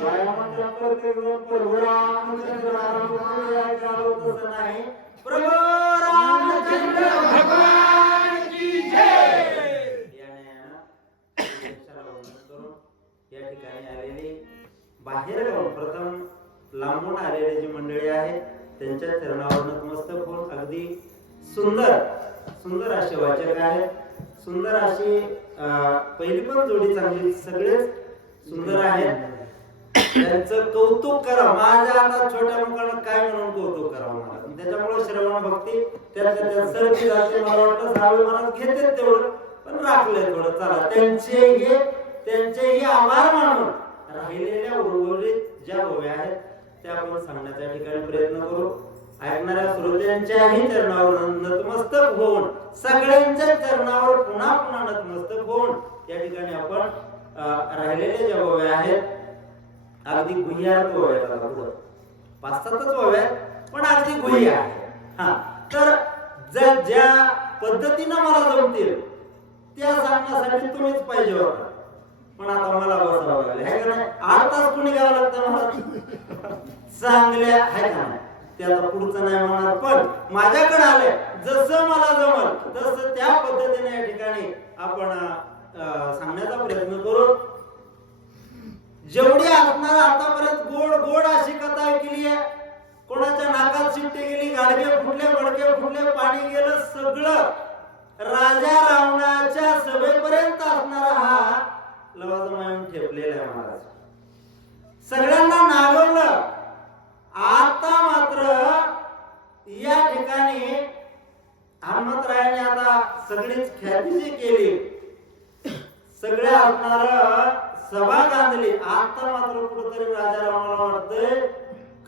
बायामध्ये प्रत्येक जण प्रभू रामचंद्र रामचंद्र या तसं नाही. प्रभू रामचंद्र भगवान की जय! करून या ठिकाणी आलेली बाहेर प्रथम लांबून आलेली जी मंडळी आहे त्यांच्या चरणावर नतमस्तक होऊन अगदी सुंदर सुंदर असे वाचक आहेत. सुंदर अशी पहिली पण जोडी चांगली सगळेच सुंदर आहेत. त्यांचं कौतुक करा. माझ्या आता छोट्या मुलांना काय म्हणून कौतुक करावं मला त्याच्यामुळे श्रवण भक्ती त्याच्या जाते मला वाटतं सहावे मनात घेते तेवढं पण राखलंय थोडं. चला त्यांचे हे त्यांचे हे आभार मानून राहिलेल्या उर्वरित ज्या ओव्या आहेत त्या आपण सांगण्याच्या ठिकाणी प्रयत्न करू. ऐकणाऱ्या श्रोत्यांच्याही चरणावर नतमस्तक होऊन सगळ्यांच्या चरणावर पुन्हा पुन्हा नतमस्तक होऊन या ठिकाणी आपण राहिलेले राहिलेल्या ज्या ओव्या आहेत अगदी गुह्यात ओव्या पुढं. पाच सातच ओव्या पण अगदी गुह्या हा. तर ज्या ज्या पद्धतीनं मला जमतील त्या सांगण्यासाठी तुम्हीच पाहिजे होता. पण आता मला बसावं का नाही? आठ तास कुणी घ्यावं लागतं मला? चांगल्या आहे का नाही? त्याला पुढचं नाही म्हणणार पण माझ्याकडे आलंय. जसं मला जमल तसं त्या पद्धतीने या ठिकाणी आपण सांगण्याचा प्रयत्न करू. जेवढी असणार आतापर्यंत गोड गोड अशी कथा ऐकली आहे कोणाच्या नाकात शिट्टी गेली गाडगे फुटले बडके फुटले पाणी गेलं सगळं राजा रावणाच्या सभेपर्यंत असणारा हा लवाजमा ठेपलेला आहे महाराज. सगळ्यांना नागवलं. आता मात्र या ठिकाणी हनुमंतरायाने आता सगळीच ख्याती जी केली सगळ्या असणार सभा गांधली आता मात्र कुठेतरी राजा रावणाला वाटतंय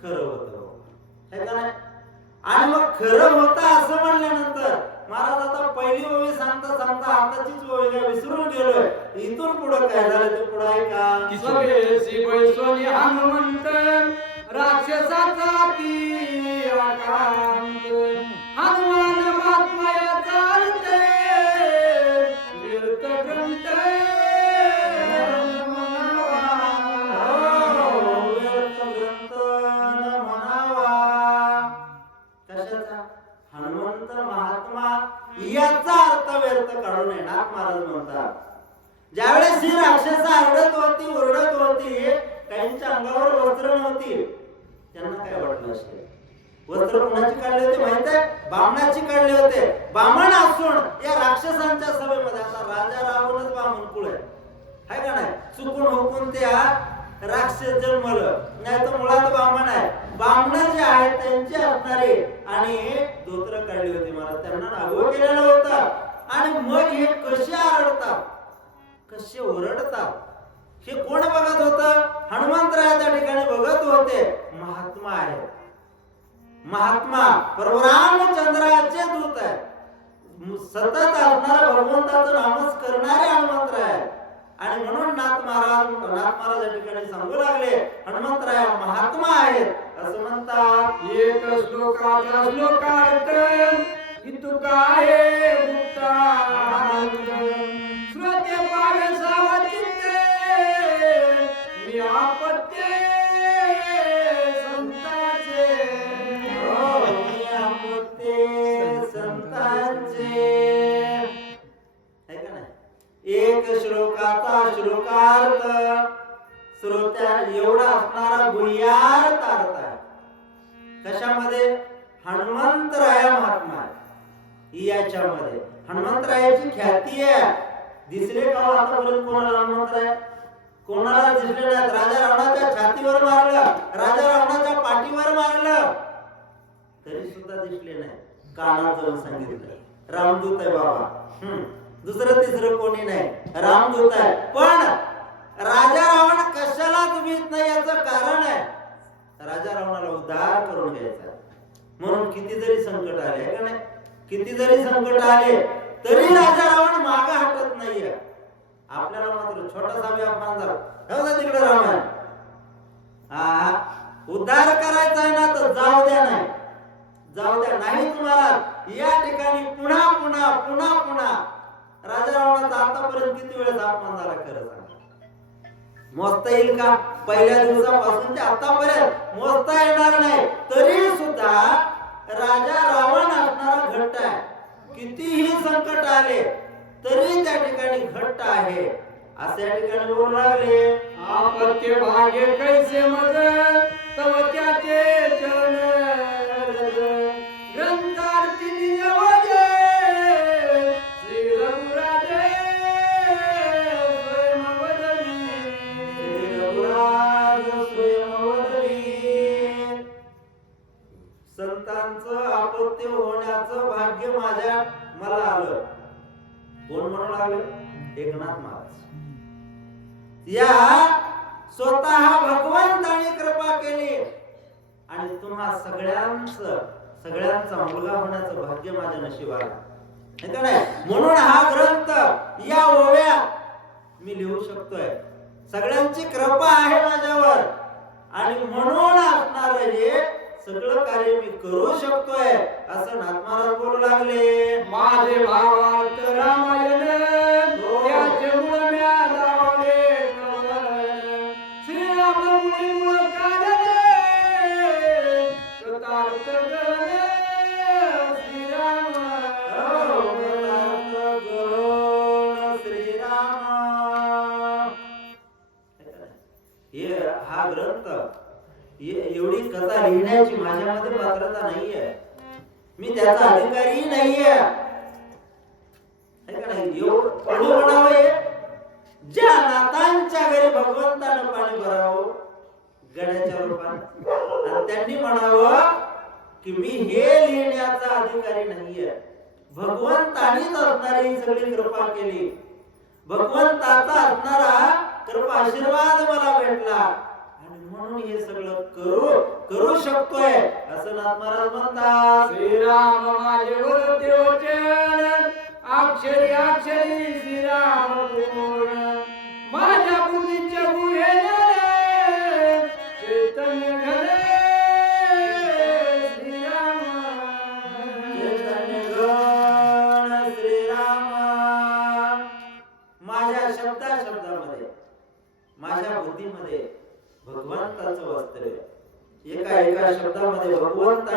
खरं होत नाही? आणि मग खरं होत असं म्हणल्यानंतर महाराज आता पहिली ओवी सांगता सांगता आताचीच ओवी काय विसरून गेलोय. इथून पुढे काय झालं? ते पुढे आहे का? हनुमंत राक्षसाचा हनुमान हनुमंत महात्मा याचा अर्थ व्यर्थ काढू येणार महाराज म्हणतात. ज्यावेळेस ही राक्षस आरडत होती ओरडत होती काहींच्या अंगावर वस्त्र नव्हती त्यांना काय वाटलं असेल? वस्त्र कोणाची काढले होते माहीत आहे? बामणाची काढले होते. बामण असून या राक्षसांच्या सभेमध्ये आता राजा रावणच बामण कुळ आहे. हाय का नाही? चुकून हुकून त्या राक्षस जन्मलं. नाही तर मुळात बामण आहे. बामण जे आहेत त्यांचे असणारे. आणि धोत्र काढले होते मला त्यांना नागो केलेलं होतं. आणि मग हे कसे आरडतात? कसे ओरडतात? हे कोण बघत होत? हनुमंतराय त्या ठिकाणी बघत होते. महात्मा आहे. महात्मा रामचंद्राचे दूत आहे. सतत असणारा भगवंताचं नामच करणारे हनुमंतराय आणि म्हणून नाथ महाराज नाथ महाराज या ठिकाणी सांगू लागले हनुमंतराय महात्मा आहेत. असं म्हणतात एक श्लोकाचा श्लोकार्थ. याच्यामध्ये. हनुमंतरायाची ख्याती आहे. दिसले का आतापर्यंत कोणाला हनुमंतराय? कोणाला दिसले नाही राजा रावणाच्या छातीवर मारलं. राजा रावणाच्या पाठीवर मारलं. तरी सुद्धा दिसले नाही कानात जाऊन सांगितलं. रामदूत आहे बाबा. हम्म. दुसरं तिसरं कोणी नाही. रामदूत आहे. पण राजा रावण कशाला तुम्ही नाही याचं कारण आहे? राजा रावणाला उद्धार करून घ्यायचा म्हणून किती जरी संकट आले का नाही? किती जरी संकट आले तरी राजा रावण माग हटत नाहीये. आपल्याला मात्र छोटासा बी अपमान झाला हो तिकडे रावण. हा उद्धार करायचा आहे ना तर जाऊ द्या नाही. जाऊ द्या नाही तुम्हाला. या ठिकाणी पुन्हा पुन्हा पुन्हा पुन्हा राजा रावणाचा आतापर्यंत किती वेळेस अपमान झाला खरं सांगा. मोजता येईल का? पहिल्या दिवसापासून ते आतापर्यंत मोजता येणार नाही. तरी सुद्धा राजा रावण असणारा घट्ट आहे. कितीही संकट आले तरी त्या ठिकाणी घट्ट आहे. असे या ठिकाणी बोलू लागले आपत्य भागे कैसे मग तव त्याचे चरण होण्याचं भाग्य माझ्या मला आलं. कोण म्हणू लागले? एकनाथ महाराज. या स्वतः भगवंताने कृपा केली. आणि तुम्हा सगळ्यांच सगळ्यांचा मुलगा होण्याचं भाग्य माझ्या नशिबाला नाही? म्हणून हा ग्रंथ या ओव्या मी लिहू शकतोय. सगळ्यांची कृपा आहे माझ्यावर. आणि म्हणून असणार हे सगळं कार्य मी करू शकतोय असं नाथ महाराज बोलू लागले. माझे भावार्थ रामायण. ज्या नातांच्या घरी भगवंतानं पाणी भरावं गड्याच्या रूपात. आणि त्यांनी म्हणावं की मी हे लिहिण्याचा अधिकारी नाहीये. भगवंतानीच असणारी ही सगळी कृपा केली. भगवंताचा असणारा कृपा आशीर्वाद मला भेटला. आणि म्हणून हे सगळं करू करू शकतोय असं नाथ महाराज म्हणतात. श्रीराम माझे बोलते वचन अक्षरी अक्षरी श्रीराम पूर्ण.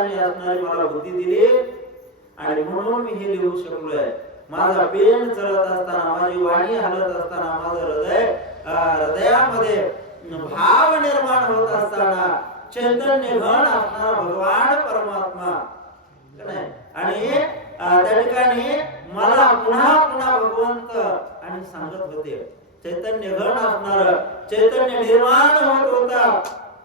आणि असणारी मला बुद्धी दिली. आणि म्हणून मी हे लिहू शकलोय. माझा पेन चढत असताना माझी वाणी हलत असताना माझं हृदय हृदयामध्ये भाव निर्माण होत असताना चैतन्य घन असणारा भगवान परमात्मा. आणि त्या ठिकाणी मला पुन्हा पुन्हा भगवंत आणि सांगत होते. चैतन्य घन असणार चैतन्य निर्माण होत होता.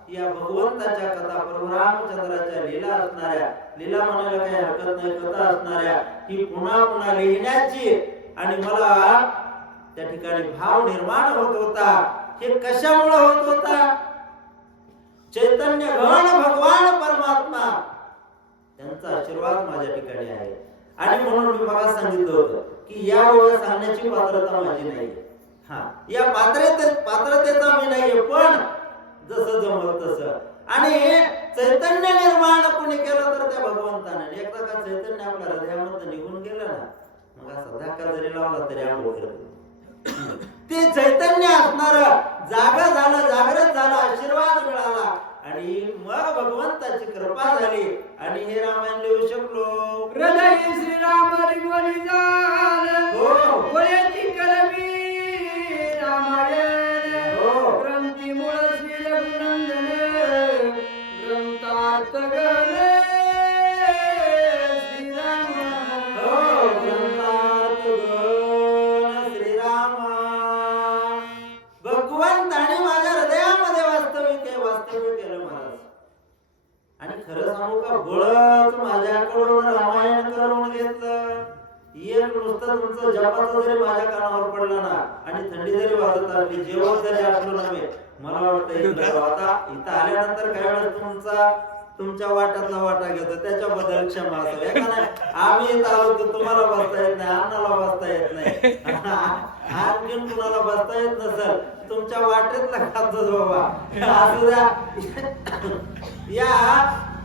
या भगवंताच्या कथा प्रभू रामचंद्राच्या लीला असणाऱ्या लीला म्हणायला काही हरकत नाही कथा असणाऱ्या ही पुन्हा पुन्हा लिहिण्याची आणि मला त्या ठिकाणी भाव निर्माण होत होता. हे कशामुळे होत होता? चैतन्य घन भगवान परमात्मा. त्यांचा आशीर्वाद माझ्या ठिकाणी आहे. आणि म्हणून मी मला सांगितलं होतं की या वेळेला सांगण्याची पात्रता माझी नाही हा या पात्रते पात्रतेचा मी नाहीये पण जसं जमल तसं. आणि चैतन्य निर्माण कोणी केलं तर त्या भगवंताने. एकदा का चैतन्य आपल्या हृदयामध्ये निघून गेलं ना मग असा धक्का जरी लावला तरी आंघोळ ते चैतन्य असणार जागा झालं जागृत झालं आशीर्वाद मिळाला. आणि मग भगवंताची कृपा झाली. आणि हे रामायण लिहू शकलो. हृदय श्रीराम हो. मला वाटतं एक आता इथं आल्यानंतर काही वेळेस तुमचा तुमच्या वाट्यातला वाटा घेतो त्याच्याबद्दल क्षमा असावी है आम्ही येत आलो तर तुम्हाला बसता येत नाही अन्नाला बसता येत नाही. आणखीन कुणाला बसता येत नसेल तुमच्या वाटेतला खातोच बाबा. असू द्या. या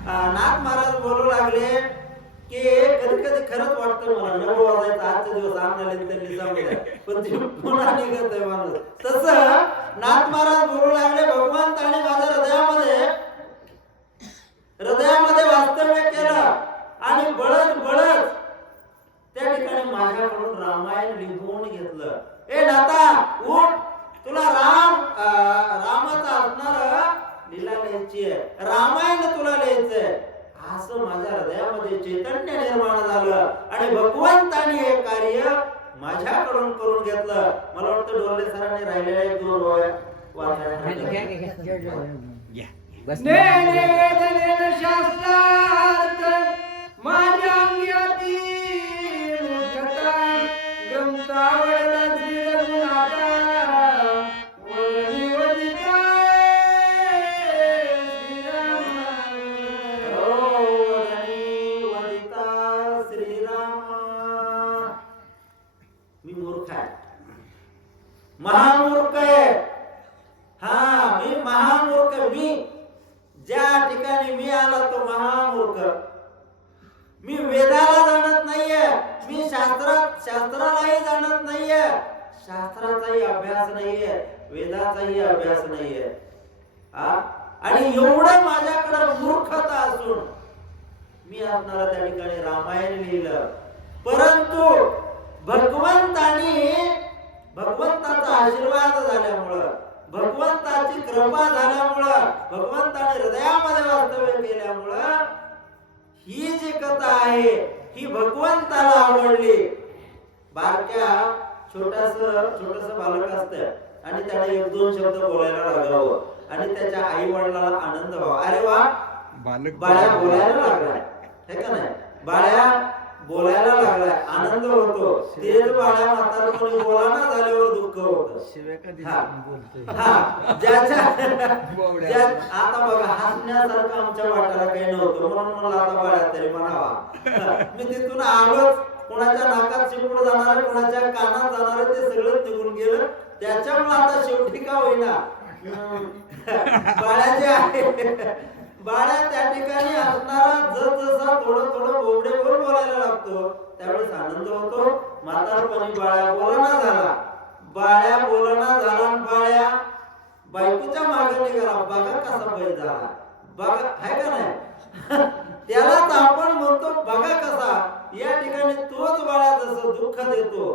नाथ महाराज बोलू लागले की कधी कधी खरंच वाटतं मला नळ वाजायचा आजचे दिवस आणले त्यांनी सांगितलं पण ते पुन्हा निघत माणूस. तसं नाथ महाराज बोलू लागले भगवान ताणे माझ्या हृदयामध्ये हृदयामध्ये वास्तव्य केलं आणि बळत बळत त्या ठिकाणी माझ्याकडून रामायण लिहून घेतलं. ए नाता उठ. तुला राम रामाचा असणार लीला लिहायची आहे. रामायण तुला लिहायचंय असं माझ्या हृदयामध्ये चैतन्य निर्माण झालं आणि भगवंताने हे कार्य माझ्याकडून करून घेतलं. मला वाटतं डोले सरांनी राहिलेल्या एक दोन वाचायला असणारा त्या ठिकाणी रामायण लिहिलं. परंतु भगवंतानी भगवंताचा आशीर्वाद झाल्यामुळं भगवंताची कृपा झाल्यामुळं भगवंताने हृदयामध्ये वास्तव्य केल्यामुळं ही जी कथा आहे ही भगवंताला आवडली. बारक्या छोटास छोटस बालक असत आणि त्याने एक दोन शब्द बोलायला लागावं आणि त्याच्या आई वडिलाला आनंद व्हावा. अरे वा! बालक बाळ्या बोलायला लागलाय. हे का नाही? बाळ्या बोलायला लागलाय आनंद होतो. तेच बाळ्या म्हातारपणी बोलाना झाल्यावर दुःख होत. ज्याच्या आता बघा हसण्यासारखं आमच्या वाट्याला काही नव्हतं. म्हणून मला आता बाळ्या तरी म्हणावा. मी तिथून आलोच. कोणाच्या नाकात शिंपूड जाणार कोणाच्या कानात जाणार ते सगळं निघून गेलं. त्याच्यामुळे आता शेवटी का होईना? बाळ्याचे आहे बाळ्या त्या ठिकाणी असणारा जस जसा थोडं थोडं बोबडेवर बोलायला लागतो त्यावेळेस आनंद होतो. म्हातारपणी बाळ्या बोलणा झाला. बाळ्या बोलना झाला बाळ्या बायकोच्या मागे निघाला. बघा कसा बैल झाला. बघा आहे का नाही? त्यालाच आपण म्हणतो बघा कसा या ठिकाणी तोच बाळा जसं दुःख देतो.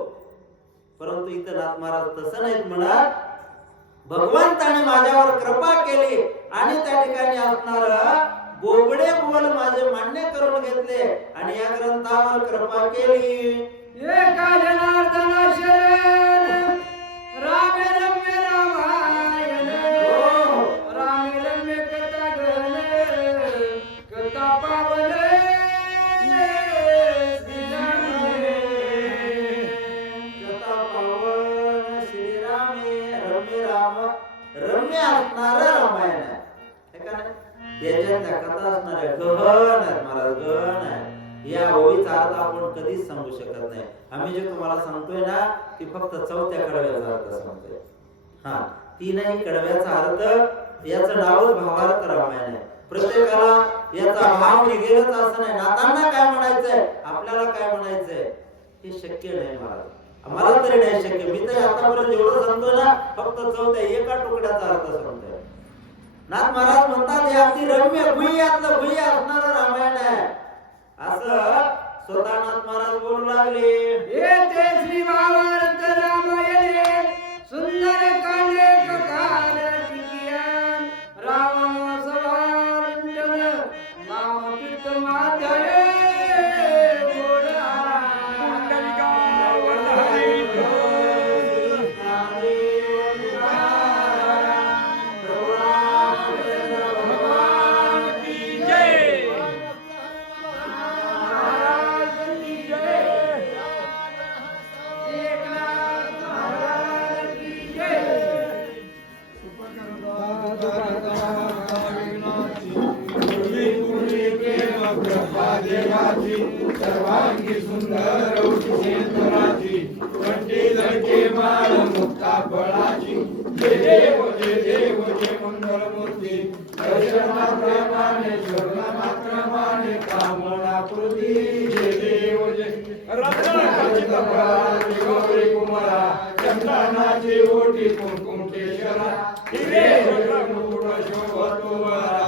परंतु इथं नाथ महाराज तसं नाहीत म्हणा भगवंताने माझ्यावर कृपा केली आणि त्या ठिकाणी असणार बोबडे बोल माझे मान्य करून घेतले आणि या ग्रंथावर कृपा केली. गहन आहेत महाराज गहन आहे. या ओळीचा अर्थ आपण कधीच सांगू शकत नाही. आम्ही जे तुम्हाला सांगतोय ना ती फक्त चौथ्या कडव्याचा अर्थ सांगतोय. हा तीनही कडव्याचा अर्थ याचं नावच भावार्थ रामायण आहे. प्रत्येकाला याचा भाव निघेलच असं नाही. नातांना काय म्हणायचंय? आपल्याला काय म्हणायचंय? हे शक्य नाही महाराज. मला तरी नाही शक्य. मी तरी आतापर्यंत एवढं सांगतो ना फक्त चौथ्या एका तुकड्याचा अर्थ सांगतोय. नाथ महाराज म्हणतात हे अगदी रम्य भुयातलं भुय असणार रामायण आहे. असं स्वतः नाथ महाराज बोलू लागले. सर्वांगी सुंदर सेंद्राची कंठी लडके माळ मुक्ता फळाची. जय देव जय देव जय मंगलमूर्ती दर्शनाप्रमाणे स्वर्णमात्रमाणे कामनाकृती जय देव जय. रत्नाकाची कपाळाची गौरी कुमारा चंदनाची ओटी कुंकुम केशरा हिरे शोभतो वरा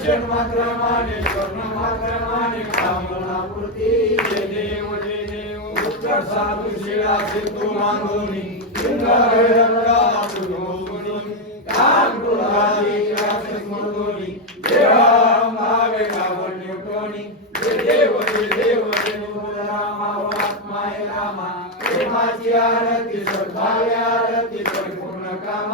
दर्शन मात्र माने स्वर्ण मात्र माने कामना पूर्ती जय देव जय देव उत्तर साधू शिळा सिद्धू मांगोनी लिंगा रंगा आरती श्रद्धावी